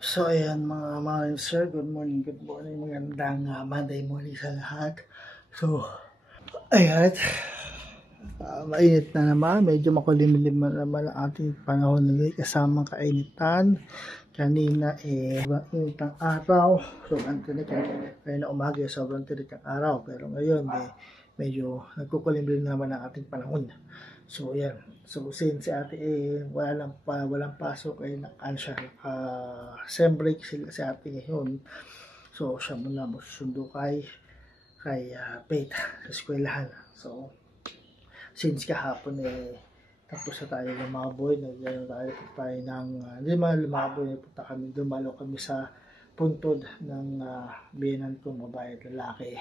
So ayan mga sir, good morning, magandang Monday morning sa lahat. So ayan, mainit na naman, medyo makulimlim na naman ang ating panahon ngayon kasamang kainitan. Kanina initang araw, sobrang tinik, kaya na umaga sobrang tinik ang araw, pero ngayon medyo nagkukulimlim na naman ang ating panahon. So ayan, so since si ate walang pasok ay sem break sila si ate ngayon. So siya muna magsusundo kay Pete sa eskwelahan. So since kahapon tapos na tayo lumaboy, naglaro tayo ng hindi man lumaboy, dumalo kami sa puntod ng biyenan kong babae at lalaki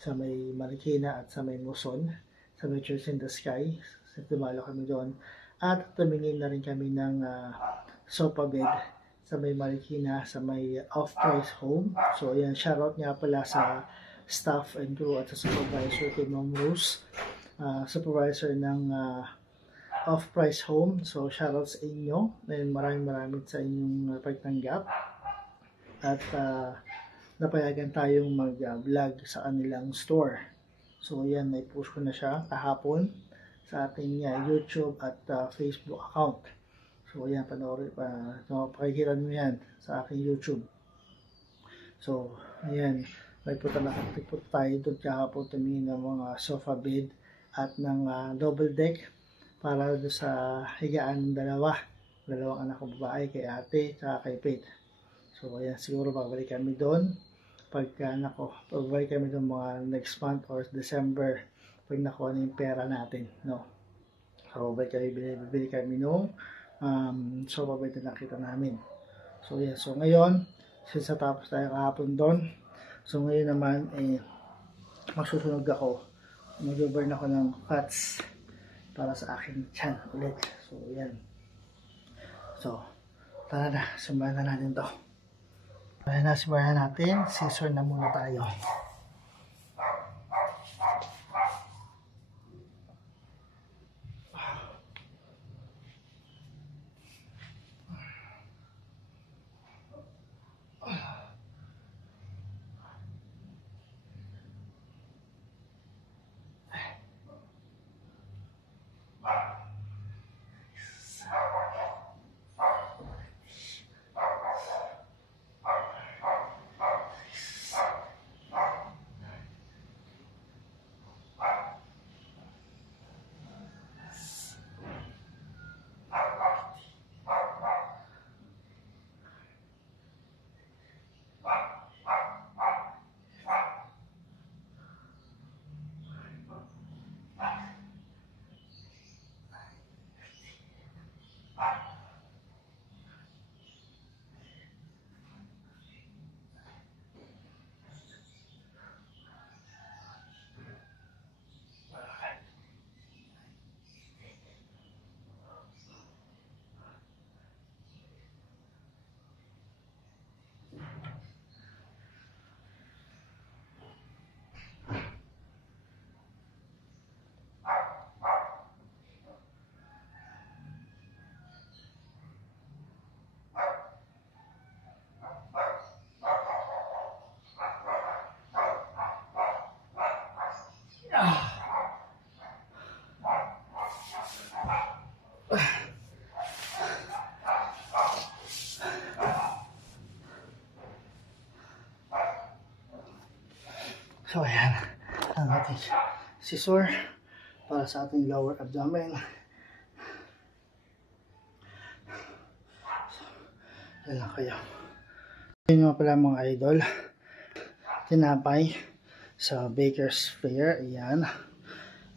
sa may Marikina at sa may Muson, sa may Church in the Sky. Dumalo kami doon at tumingin na rin kami ng sofa bed sa may Marikina, sa may off-price home. So ayan, shoutout nga pala sa staff and crew at sa supervisor kay Ma'am Rose, supervisor ng off-price home. So shoutout sa inyo and maraming sa inyong pagtanggap at napayagan tayong mag-vlog sa kanilang store. So yan, na-post ko na siya kahapon sa ating YouTube at Facebook account. So yan, panoorin pakikita nyo yan sa aking YouTube. So ayan, may punta tayo doon kahapon, tumingin ng mga sofa bed at ng double deck para doon sa higaan ng dalawang anak ko babae, kay ate at kay Pete. So ayan, siguro babalik kami doon babalik kami doon mga next month or December pag nakuha na yung pera natin, no? So bibili kami nung sofa bed na nakita namin. So yeah, so ngayon since natapos tayo kahapon doon, so ngayon naman magsusunog ako, mag-burn ako ng fats para sa aking tiyan ulit. So yan, so tara na, simbahan na natin to. Simbahan natin, scissor na muna tayo. So ayan, ang ating scissor para sa ating lower abdomen. So, yan lang kayo. Yun nga pala mga idol, tinapay sa Baker's Fair. Ayan,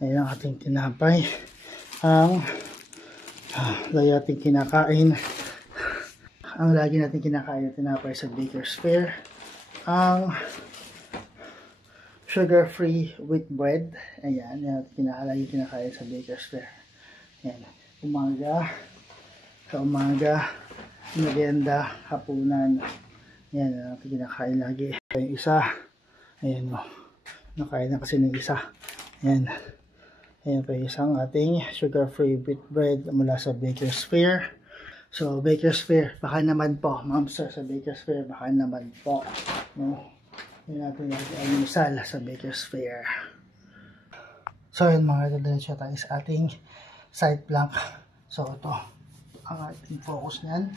ayan ang ating tinapay. Ang lagi natin kinakain, ang lagi natin kinakain na tinapay sa Baker's Fair, ang sugar-free wheat bread. Ayan, yan lagi kinakain sa Baker's Fair. Ayan, sa umaga, merienda, hapunan. Ayan, natin kinakain lagi. Yung isa, ayan o, nakain na kasi ng isa. Ayan, ayan pa isang ating sugar-free wheat bread mula sa Baker's Fair. So, Baker's Fair, baka naman po, ma'am sir, sa Baker's Fair, baka naman po. No? Hindi natin almusal sa Baker's Fair. So, yun mga diretso tayo sa ating side plank. So, ito, ang ating focus niyan.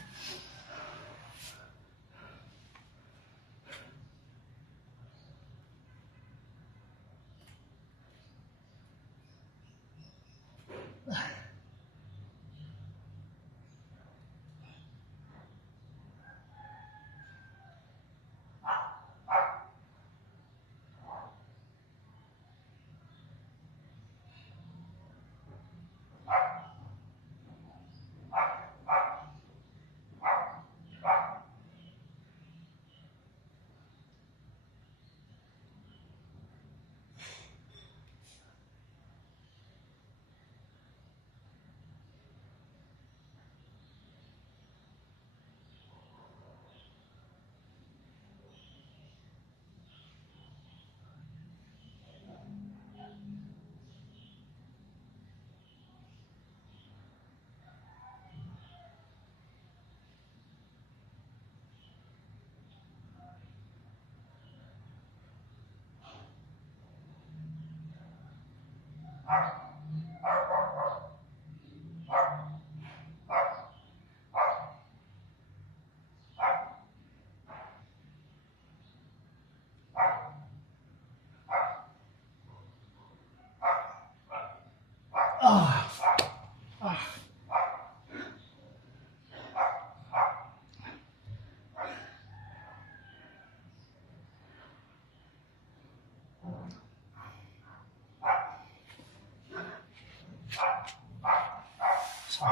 So,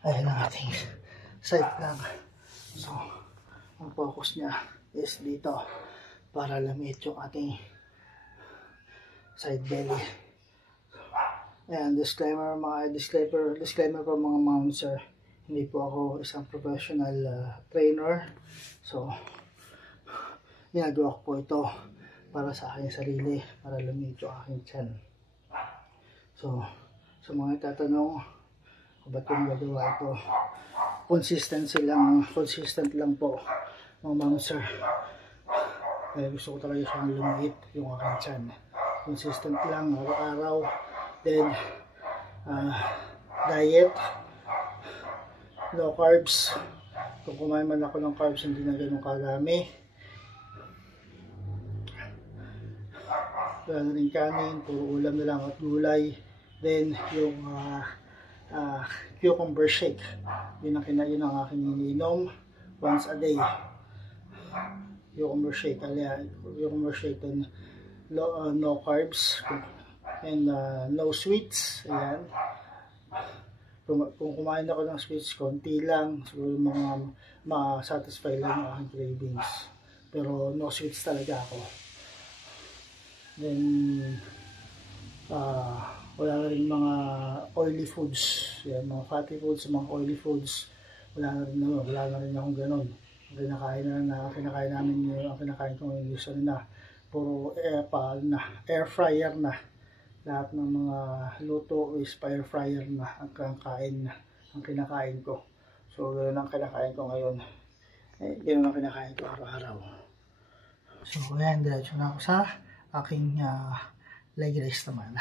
ayan ang ating side plank. So, ang focus niya is dito para lamit yung ating side belly. Ayan, disclaimer po mga moms, sir. Hindi po ako isang professional trainer. So, ginagawa ko po ito para sa aking sarili, para lamit yung aking tiyan. So, sa mga tatanong kung ba't yung gagawa ito, consistent lang po mga moms, sir. Kaya gusto ko talaga siyang lumit yung aking tiyan. Consistent lang, araw-araw. Then, diet, no carbs. Kung kumain man ako ng carbs, hindi na ganun kadami. Wala na rin kanin, puro ulam na lang at gulay. Then, yung cucumber shake. Yun ang aking iniinom once a day. Cucumber shake, then no carbs and no sweets. Ayan. Kung kumain ako ng sweets, konti lang, siguro mga ma-satisfy lang yung aking cravings. Pero no sweets talaga ako. Then, wala na rin mga oily foods. Yan, mga fatty foods, mga oily foods. Wala na rin akong ganun. Ang kinakain namin ang kinakain ko ngayon is puro air fryer na. Lahat ng mga luto is air fryer na ang kinakain ko. So, ganoon ang kinakain ko ngayon. Ganoon ang kinakain ko araw-araw. So, ayan, diretso na ako sa aking leg raise naman.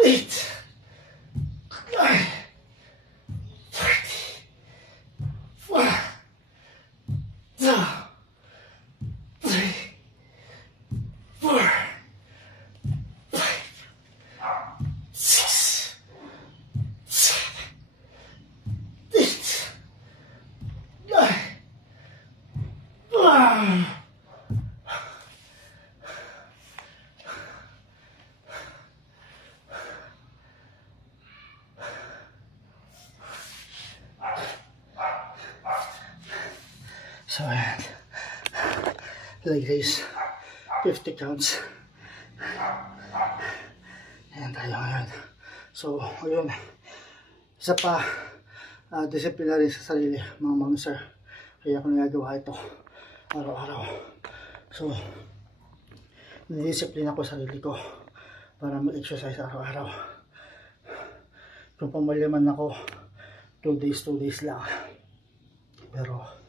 8, 9, 1, 2, 3, 4, 6, 7, 8, 9, 1. So, ayan. Leg raise. 50 counts. Ayan tayo ngayon. So, ayun. Isa pa, disiplina rin sa sarili, mga ma'am sir. Kaya ako nagagawa ito araw-araw. So, nidisiplina ko sarili ko para mag-exercise araw-araw. Kung pumalyaman ako, 2 days lang. Pero,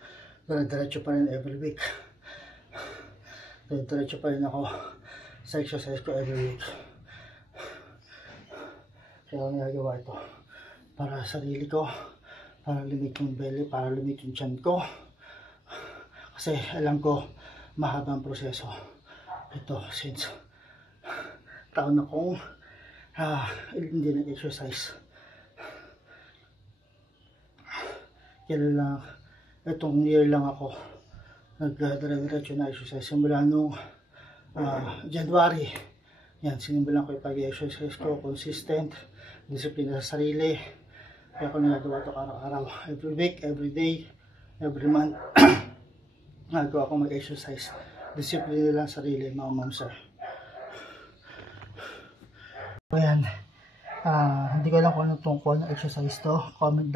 diretso pa rin every week. Diretso pa rin ako sa exercise ko every week. Kaya ako nagagawa ito para sa sarili ko, para limit yung belly, para limit yung tiyan ko. Kasi alam ko mahabang proseso ito since taon akong hindi nag-exercise. Kailan lang, itong year lang ako nag-diretso na exercise. Simula nung January, yan, sinimulan ko yung pag-exercise ko, consistent, disiplina sa sarili. Kaya ako nagagawa ito araw-araw, every week, every day, every month. Nagagawa ko mag-exercise. Disiplina lang sa sarili, mga ma'am sir. Ayan. Hindi ko alam kung ano tungkol na exercise to. Comment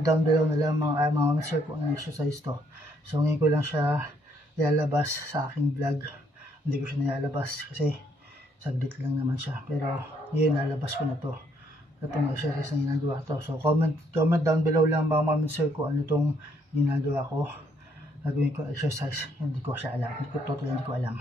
down below na lang mga share kung ano exercise to. So ngayon ko lang siya ilalabas sa aking vlog. Hindi ko siya nilalabas kasi saglit lang naman siya. Pero ngayon lalabas ko na to. Itong exercise na ginagawa to. So comment down below lang mga share kung ano itong ginagawa ko. Gagawin ko exercise. Hindi ko siya alam. Hindi ko alam.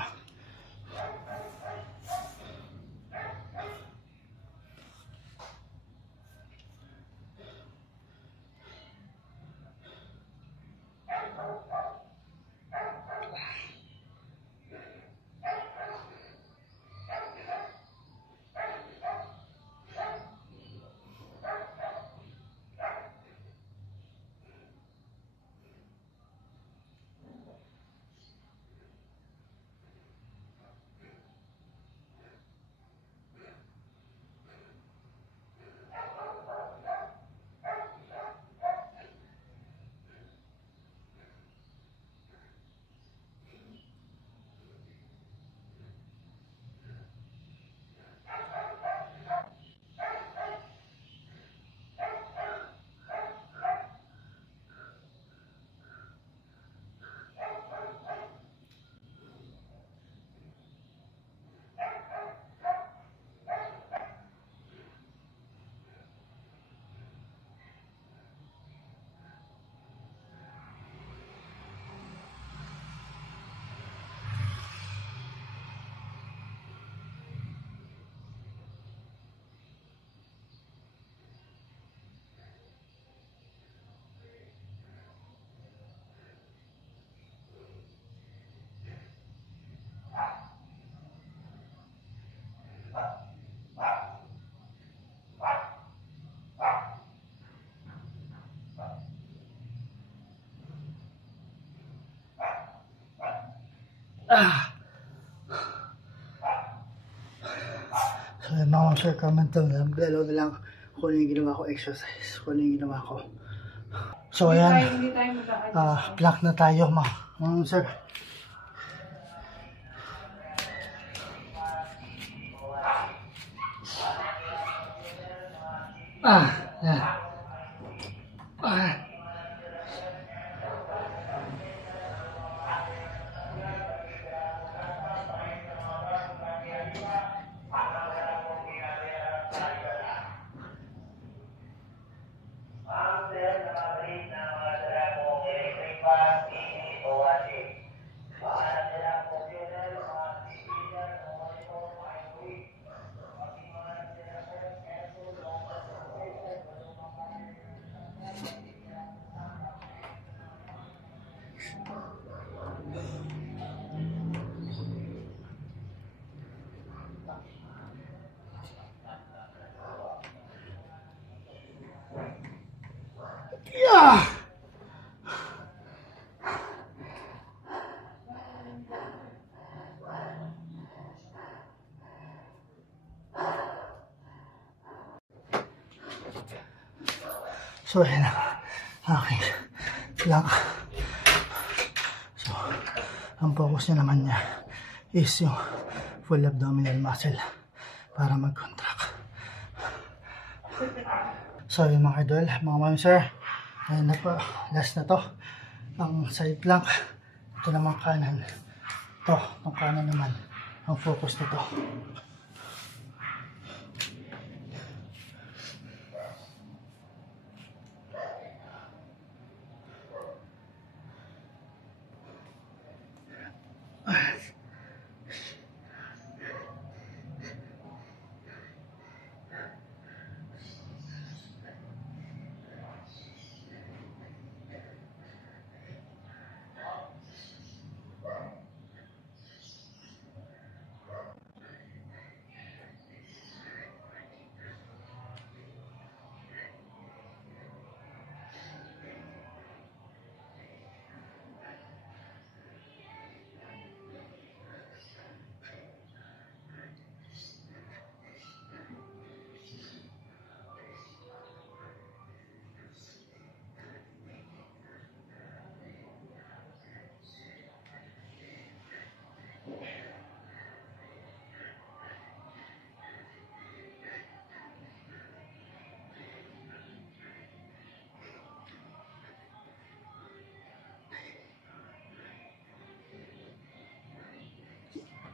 So mga sir, comment down below na lang kung ano yung ginawa ko exercise, kung ano yung ginawa ko. So ayan, plank na tayo mga sir. Yan. Ah! So, ayan na. Okay. Lang. So, ang focus niya naman niya is yung full abdominal muscle para mag-contract. So, yung mga idol, mga ma'am sir, ayan na po. Last na to. Ang side plank. Ito naman kanan. Ito, ang kanan naman. Ang focus nito.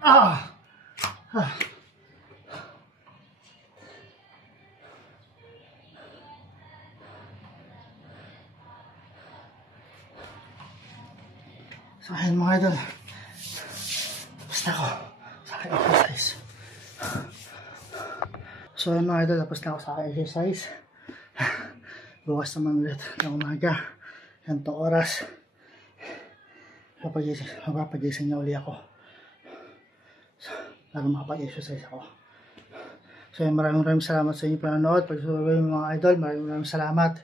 Ah! Ah! So, ayan mga idol. Tapos na ako sa aking exercise. So, ayan mga idol. Tapos na ako sa aking exercise. Bukas naman ulit ng umaga. Ganitong oras. Mapapagising na uli ako. So, para makapag-exercise ako. So, maraming salamat sa inyo panonood. Pagsusuloy mga idol, maraming salamat.